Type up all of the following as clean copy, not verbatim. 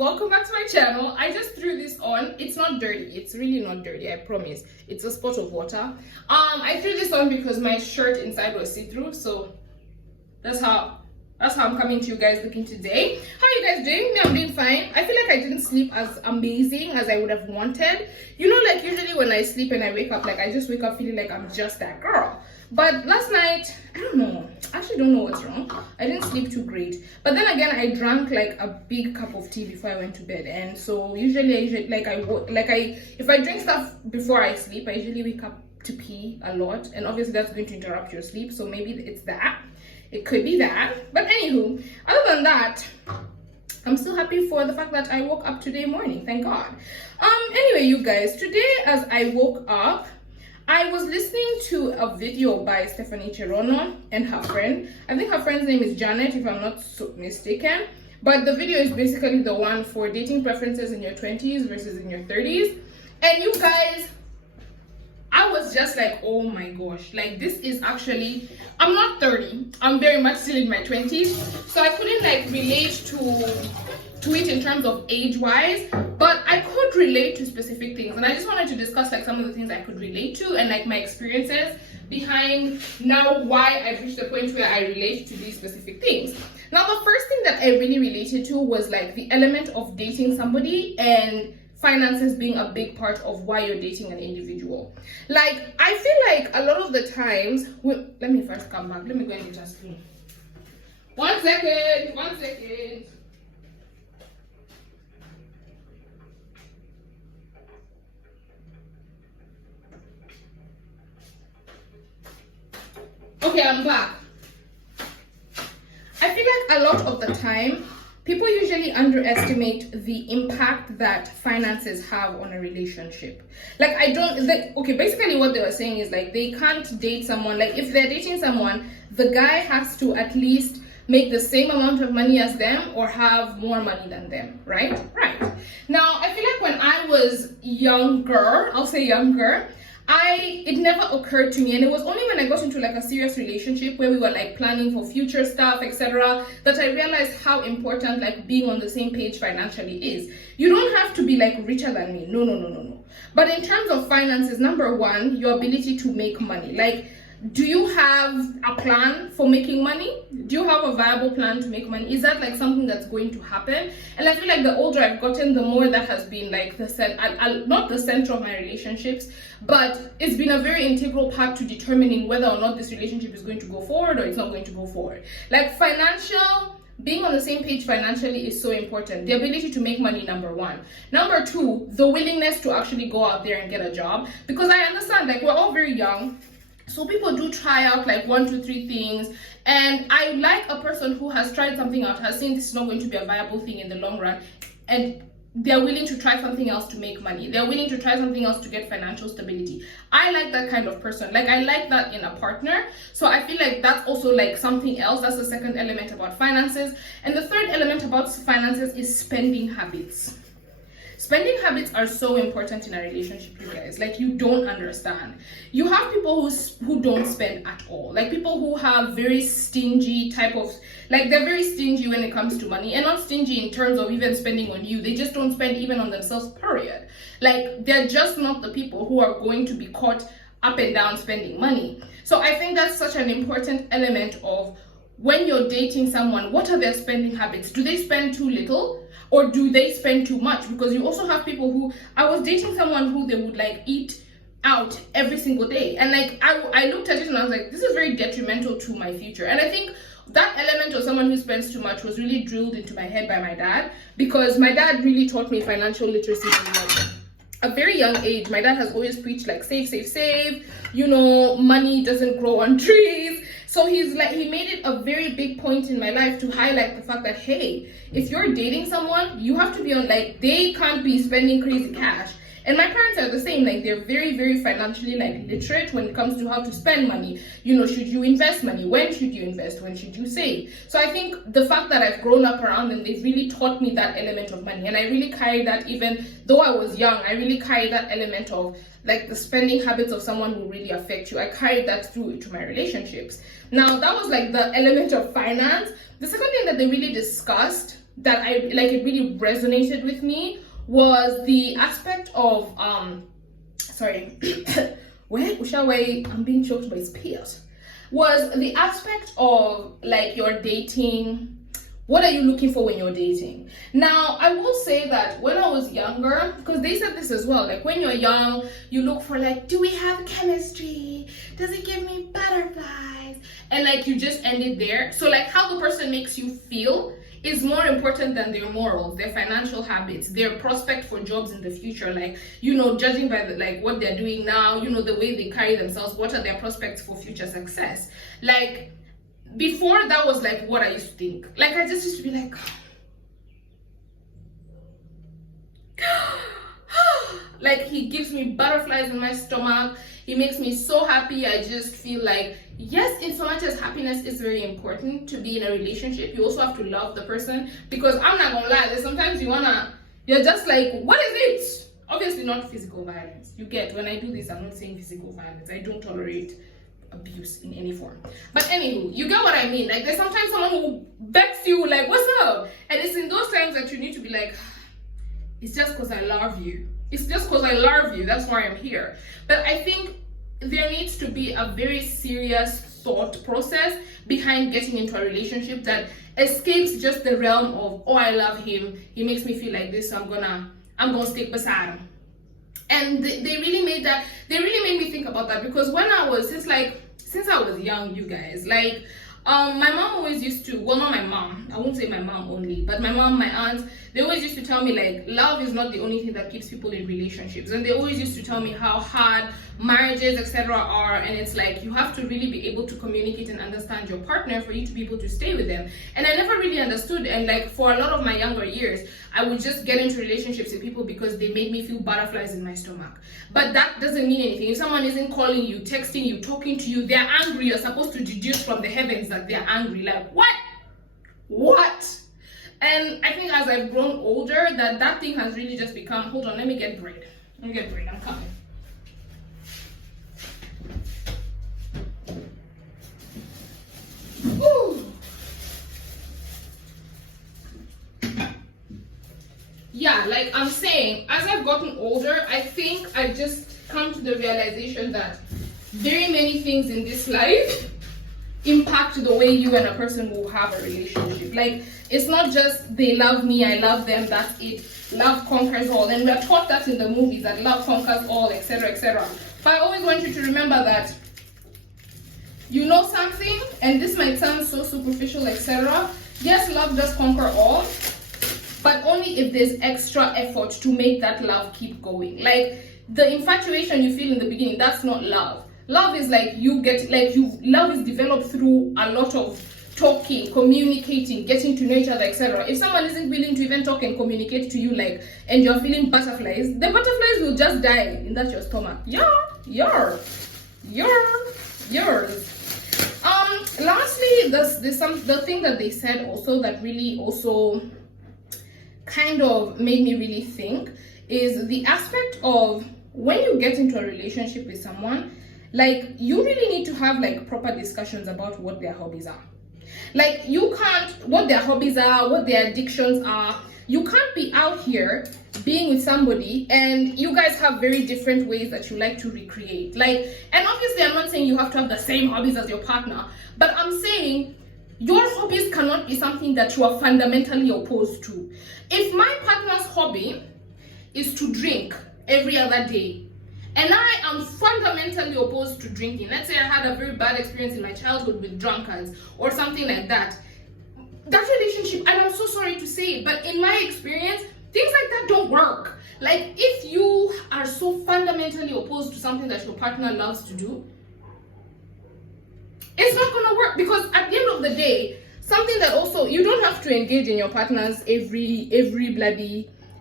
welcome back to my channel. I just threw this on. It's not dirty. It's really not dirty, I promise. It's a spot of water. I threw this on because my shirt inside was see-through, so that's how I'm coming to you guys looking today. How are you guys doing? Me, I'm doing fine. I feel like I didn't sleep as amazing as I would have wanted. You know, like usually when I sleep and I wake up, like I just wake up feeling like I'm just that girl. But last night, I don't know. I actually don't know what's wrong. I didn't sleep too great. But then again, I drank like a big cup of tea before I went to bed. And so usually if I drink stuff before I sleep, I usually wake up to pee a lot. And obviously that's going to interrupt your sleep. So maybe it's that. It could be that. But anywho, other than that, I'm still happy for the fact that I woke up today morning. Thank God. Anyway, you guys, today as I woke up, I was listening to a video by Stephanie Cherono and her friend. I think her friend's name is Janet, if I'm not mistaken. But the video is basically the one for dating preferences in your 20s versus in your 30s. And you guys, I was just like, oh my gosh, like this is actually, I'm not 30. I'm very much still in my 20s. So I couldn't like relate to it in terms of age-wise, but I could relate to specific things, and I just wanted to discuss like some of the things I could relate to and like my experiences behind now why I've reached the point where I relate to these specific things. Now, the first thing that I really related to was like the element of dating somebody and finances being a big part of why you're dating an individual. Like, I feel like a lot of the times, let me first come back. Let me go and get a screen. One second. Okay, I'm back. I feel like a lot of the time, people usually underestimate the impact that finances have on a relationship. Like, basically what they were saying is like, they can't date someone, like if they're dating someone, the guy has to at least make the same amount of money as them or have more money than them, right? Right. Now, I feel like when I was younger, it never occurred to me, and it was only when I got into like a serious relationship where we were like planning for future stuff, etc., that I realized how important like being on the same page financially is. You don't have to be like richer than me, no. But in terms of finances, number one, your ability to make money. Like, do you have a plan for making money? Do you have a viable plan to make money? Is that like something that's going to happen? And I feel like the older I've gotten, the more that has been like not the center of my relationships, but it's been a very integral part to determining whether or not this relationship is going to go forward or it's not going to go forward. Like being on the same page financially is so important. The ability to make money, number one. Number two, the willingness to actually go out there and get a job. Because I understand, like, we're all very young. So people do try out like 1, 2, 3 things, and I like a person who has tried something out, has seen this is not going to be a viable thing in the long run, and they're willing to try something else to make money. They're willing to try something else to get financial stability. I like that kind of person. Like, I like that in a partner. So I feel like that's also like something else. That's the second element about finances. And the third element about finances is spending habits. Spending habits are so important in a relationship, you guys. Like, you don't understand. You have people who don't spend at all. Like, people who have very stingy type of, like, they're very stingy when it comes to money. And not stingy in terms of even spending on you. They just don't spend even on themselves, period. Like, they're just not the people who are going to be caught up and down spending money. So I think that's such an important element of when you're dating someone, what are their spending habits? Do they spend too little? Or do they spend too much? Because you also have people who, I was dating someone who they would like eat out every single day. And like, I looked at it and I was like, this is very detrimental to my future. And I think that element of someone who spends too much was really drilled into my head by my dad, because my dad really taught me financial literacy from like a very young age. My dad has always preached like save, you know, money doesn't grow on trees. So he made it a very big point in my life to highlight the fact that, hey, if you're dating someone, you have to be on, like, they can't be spending crazy cash. And my parents are the same. Like, they're very, very financially like literate when it comes to how to spend money. You know, should you invest money? When should you invest? When should you save? So I think the fact that I've grown up around them, they've really taught me that element of money. And I really carry that, even though I was young, I really carry that element of like the spending habits of someone who really affect you. I carried that through to my relationships. Now, that was like the element of finance. The second thing that they really discussed that I like, it really resonated with me, was the aspect of sorry wait, shall we, I'm being choked by spears, was the aspect of like your dating. What are you looking for when you're dating? Now, I will say that when I was younger, because they said this as well, like when you're young, you look for like, do we have chemistry? Does it give me butterflies? And like you just end it there. So like how the person makes you feel is more important than their morals, their financial habits, their prospect for jobs in the future. Like, you know, judging by the, like what they're doing now, you know, the way they carry themselves, what are their prospects for future success? Like, before that was like what I used to think. Like I just used to be like, like he gives me butterflies in my stomach, he makes me so happy. I just feel like, yes, in so much as happiness is very important to be in a relationship, you also have to love the person. Because I'm not gonna lie, there's sometimes you're just like, what is it? Obviously not physical violence. You get, when I do this, I'm not saying physical violence. I don't tolerate abuse in any form. But anywho, you get what I mean. Like there's sometimes someone who begs you like, what's up? And it's in those times that you need to be like, it's just because I love you. It's just because I love you. That's why I'm here. But I think there needs to be a very serious thought process behind getting into a relationship that escapes just the realm of, oh, I love him, he makes me feel like this, so I'm gonna stick beside him. And they really made me think about that, because when I was, since I was young, you guys, like, my mom always used to, well, not my mom, I won't say my mom only, but my mom, my aunts, they always used to tell me, like, love is not the only thing that keeps people in relationships. And they always used to tell me how hard marriages, etc. are, and it's like, you have to really be able to communicate and understand your partner for you to be able to stay with them. And I never really understood, and like, for a lot of my younger years, I would just get into relationships with people because they made me feel butterflies in my stomach. But that doesn't mean anything. If someone isn't calling you, texting you, talking to you, they're angry, you're supposed to deduce from the heavens that they're angry. Like, what? And I think as I've grown older, that thing has really just become, hold on, let me get bread, I'm coming. Woo. Yeah, like I'm saying, as I've gotten older, I think I just come to the realization that very many things in this life impact the way you and a person will have a relationship. Like, it's not just they love me, I love them, that's it. Love conquers all. And we are taught that in the movies, that love conquers all, etc., etc. But I always want you to remember that you know something, and this might sound so superficial, etc. Yes, love does conquer all, but only if there's extra effort to make that love keep going. Like, the infatuation you feel in the beginning, that's not love. Love is like love is developed through a lot of talking, communicating, getting to know each other, etc. If someone isn't willing to even talk and communicate to you, like, and you're feeling butterflies, the butterflies will just die in that your stomach. Yours. Lastly, there's the thing that they said also that really also kind of made me really think is the aspect of when you get into a relationship with someone, like, you really need to have like proper discussions about what their hobbies are. Like, you can't, what their hobbies are, what their addictions are. You can't be out here being with somebody and you guys have very different ways that you like to recreate. Like, and obviously I'm not saying you have to have the same hobbies as your partner, but I'm saying your hobbies cannot be something that you are fundamentally opposed to. If my partner's hobby is to drink every other day, and I am fundamentally opposed to drinking, let's say I had a very bad experience in my childhood with drunkards or something like that, that relationship, and I'm so sorry to say it, but in my experience, things like that don't work. Like, if you are so fundamentally opposed to something that your partner loves to do, it's not gonna work, because at the end of the day, something that also, you don't have to engage in your partner's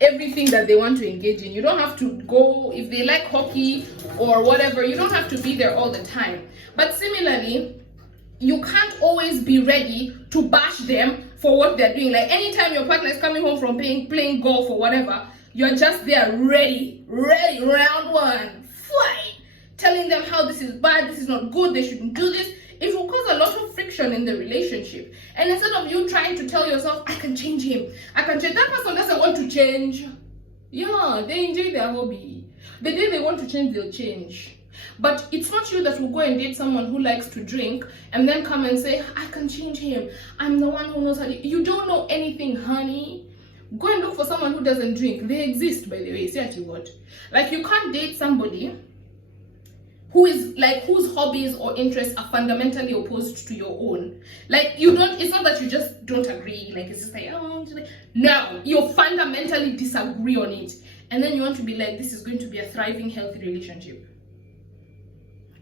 everything that they want to engage in. You don't have to go, if they like hockey or whatever, you don't have to be there all the time. But similarly, you can't always be ready to bash them for what they're doing. Like, anytime your partner is coming home from playing golf or whatever, you're just there ready, round one, fight, telling them how this is bad, this is not good, they shouldn't do this. it will cause a lot of friction in the relationship. And instead of you trying to tell yourself, I can change him, I can change, that person doesn't want to change. Yeah, they enjoy their hobby. The day they want to change, they'll change. But it's not you that will go and date someone who likes to drink and then come and say, I can change him, I'm the one who knows how to. You don't know anything, honey. Go and look for someone who doesn't drink. They exist, by the way. See what you want. Like, you can't date somebody who is like, whose hobbies or interests are fundamentally opposed to your own. Like, you don't, it's not that you just don't agree, like it's just like, oh, no, you fundamentally disagree on it, and then you want to be like, this is going to be a thriving, healthy relationship.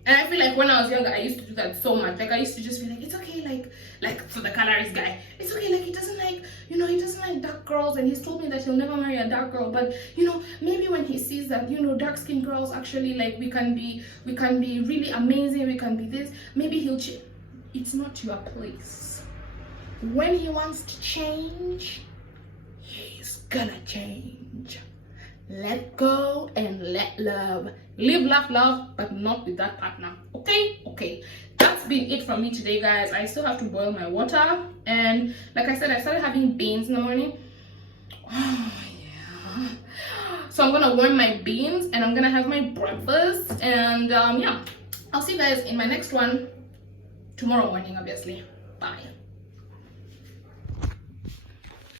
And I feel like when I was younger, I used to do that so much. Like, I used to just be like, it's okay, like for the colorist guy, it's okay, like he doesn't like, he doesn't like dark girls, and he's told me that he'll never marry a dark girl, but maybe when he sees that, dark skinned girls actually, like, we can be really amazing, we can be this, maybe he'll change. It's not your place. When he wants to change, he's gonna change. Let go and let love. Live, laugh, love, but not with that partner. Okay. That's been it from me today, guys. I still have to boil my water, and like I said, I started having beans in the morning. Oh yeah. So I'm gonna warm my beans and I'm gonna have my breakfast, and yeah, I'll see you guys in my next one tomorrow morning, obviously. Bye.